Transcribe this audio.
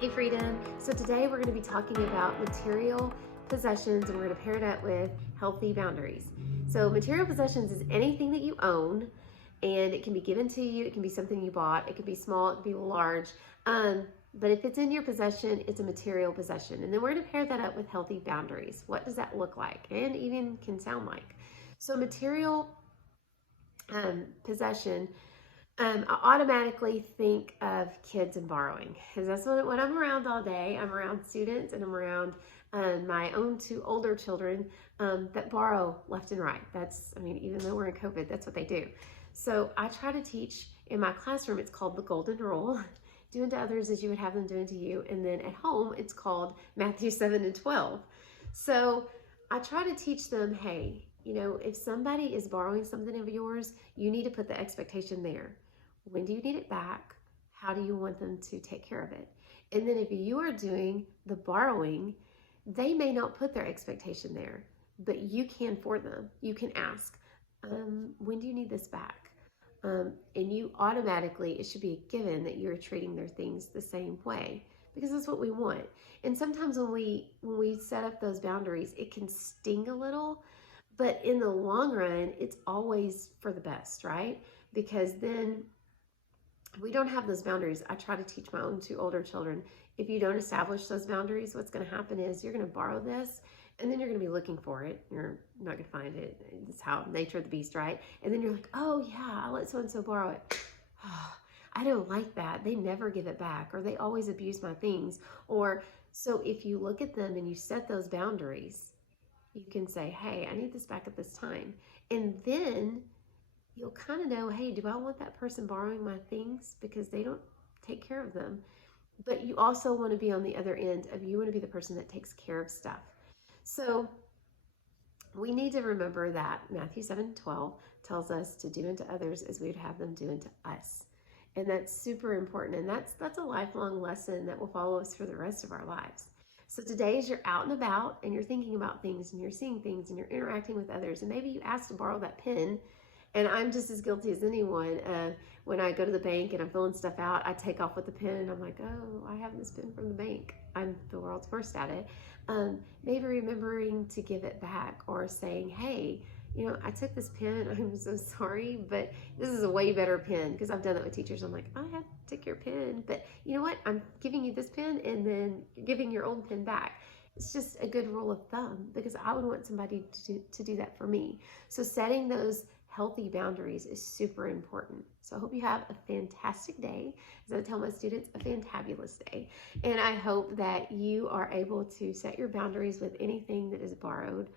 Hey Freedom. So today we're going to be talking about material possessions and we're going to pair it up with healthy boundaries. So material possessions is anything that you own and it can be given to you. It can be something you bought. It can be small. It can be large. But if it's in your possession, it's a material possession. And then we're going to pair that up with healthy boundaries. What does that look like and even can sound like? So material possession, I automatically think of kids and borrowing because that's what I'm around all day. I'm around students and I'm around my own two older children that borrow left and right. Even though we're in COVID, that's what they do. So I try to teach in my classroom, it's called the golden rule. Do unto others as you would have them do unto you. And then at home, it's called Matthew 7:12. So I try to teach them, hey, if somebody is borrowing something of yours, you need to put the expectation there. When do you need it back? How do you want them to take care of it? And then if you are doing the borrowing, they may not put their expectation there, but you can for them. You can ask, when do you need this back? And you automatically, it should be a given that you're treating their things the same way because that's what we want. And sometimes when we set up those boundaries, it can sting a little, but in the long run, it's always for the best, right? Because then we don't have those boundaries. I try to teach my own two older children. If you don't establish those boundaries, what's going to happen is you're going to borrow this and then you're going to be looking for it. You're not going to find it. It's how nature of the beast, right? And then you're like, oh yeah, I'll let so-and-so borrow it. Oh, I don't like that. They never give it back or they always abuse my things. Or so if you look at them and you set those boundaries, you can say, hey, I need this back at this time. And then you'll kind of know, hey, do I want that person borrowing my things because they don't take care of them? But you also want to be on the other end of you want to be the person that takes care of stuff. So we need to remember that Matthew 7:12 tells us to do unto others as we would have them do unto us. And that's super important. And that's a lifelong lesson that will follow us for the rest of our lives. So today, as you're out and about and you're thinking about things and you're seeing things and you're interacting with others, and maybe you ask to borrow that pen. And I'm just as guilty as anyone. When I go to the bank and I'm filling stuff out, I take off with the pen and I'm like, oh, I have this pen from the bank. I'm the world's worst at it. Maybe remembering to give it back or saying, hey, I took this pen. I'm so sorry, but this is a way better pen because I've done that with teachers. I'm like, I had to take your pen, but you know what? I'm giving you this pen and then you're giving your old pen back. It's just a good rule of thumb because I would want somebody to do that for me. So setting those healthy boundaries is super important. So I hope you have a fantastic day. As I tell my students, a fantabulous day. And I hope that you are able to set your boundaries with anything that is borrowed